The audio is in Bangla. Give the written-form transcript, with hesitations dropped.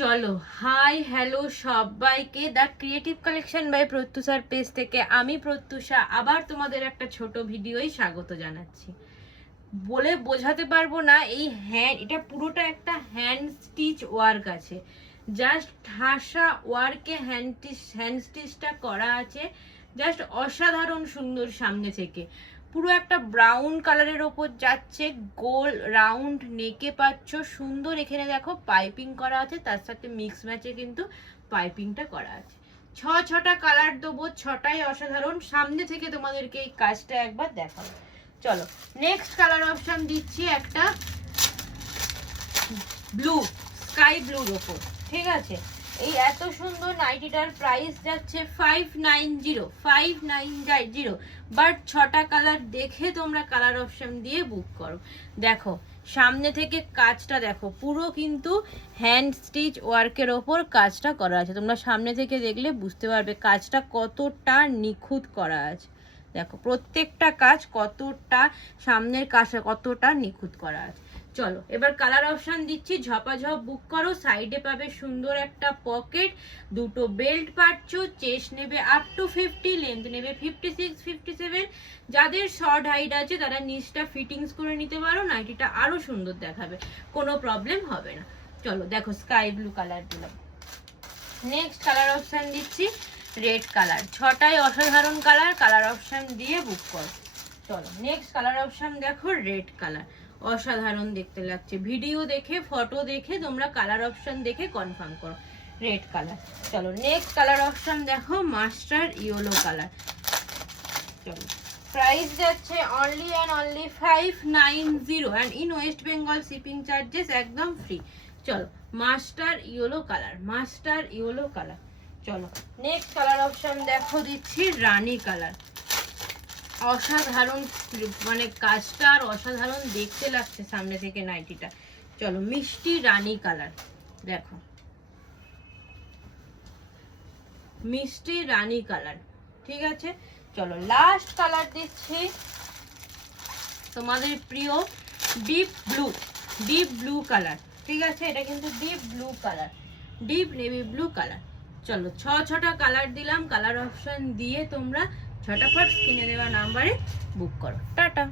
চলো হাই হ্যালো সবাইকে, দ্য ক্রিয়েটিভ কালেকশন বাই প্রত্যুষার পেজ থেকে আমি প্রত্যুষা আবার তোমাদের একটা ছোট ভিডিওই স্বাগত জানাচ্ছি। বলে বোঝাতে পারবো না, এই এটা পুরোটা একটা হ্যান্ড স্টিচ ওয়ার্ক আছে। জাস্ট ঠাসা ওয়ার্কে হ্যান্ড স্টিচটা করা আছে, জাস্ট অসাধারণ সুন্দর। সামনে থেকে পুরো একটা ব্রাউন কালারের ওপর যাচ্ছে, গোল রাউন্ড নেকে পাচ্ছ সুন্দর। এখানে দেখো পাইপিং করা আছে, তার সাথে মিক্স ম্যাচে কিন্তু পাইপিংটা করা আছে। ছটা কালার দেবো, ছটাই অসাধারণ। সামনে থেকে তোমাদেরকে এই কাজটা একবার দেখাবো। চলো নেক্সট কালার অপশন দিচ্ছি একটা ব্লু, স্কাই ব্লুর ওপর। ঠিক আছে, এই এত সুন্দর নাইটিটার প্রাইস যাচ্ছে 590, বাট ছটা কালার দেখে তোমরা কালার অপশন দিয়ে বুক করো। দেখো সামনে থেকে কাজটা দেখো, পুরো কিন্তু হ্যান্ড স্টিচ ওয়ার্কের ওপর কাজটা করা আছে। তোমরা সামনে থেকে দেখলে বুঝতে পারবে কাজটা কতটা নিখুঁত করা আছে। দেখো প্রত্যেকটা কাজ কতটা, সামনের কাজটা কতটা নিখুঁত করা আছে। চলো এবার কালার অপশন দিচ্ছি, ঝপাঝপ বুক করো। সাইডে পাবে সুন্দর একটা পকেট, দুটো বেল্ট পাচ্ছ, চেস্ট নেবে আপ টু 50, লেন্থ নেবে 56, 57। যাদের শর্ট হাইট আছে তারা নিচটা ফিটিংস করে নিতে পারো, নাইটিটা আরো সুন্দর দেখাবে, কোনো প্রবলেম হবে না। চলো দেখো স্কাই ব্লু কালার দিলাম। নেক্সট কালার অপশন দিচ্ছি রেড কালার। ছটাই অসাধারণ কালার, কালার অপশন দিয়ে বুক করো। চলো নেক্সট কালার অপশন দেখো, রেড কালার। অসাধারণ দেখতে লাগছে, ভিডিও দেখে ফটো দেখে তোমরা কালার অপশন দেখে কনফার্ম করো রেড কালার। চলো নেক্সট কালার অপশন দেখো, মাস্টার ইয়েলো কালার। চলো প্রাইস যাচ্ছে only and only 590, and in West Bengal shipping charges একদম ফ্রি। চলো master yellow colour, master yellow colour. চলো নেক্সট কালার অপশন দেখো দিচ্ছি রানী কালার। অসাধারণ, মানে কাজটা আর অসাধারণ দেখতে লাগছে সামনে থেকে নাইটিটা। চলো মিষ্টি রানী কালার, দেখো মিষ্টি রানী কালার। ঠিক আছে, চলো লাস্ট কালার দিচ্ছি তোমাদের প্রিয় deep blue, deep blue colour. ঠিক আছে, এটা কিন্তু deep blue colour, deep navy blue colour. চলো ছটা কালার দিলাম, কালার অপশন দিয়ে তোমরা ঝটাফট স্ক্রিনে দেওয়া নাম্বারে বুক করো। টাটা।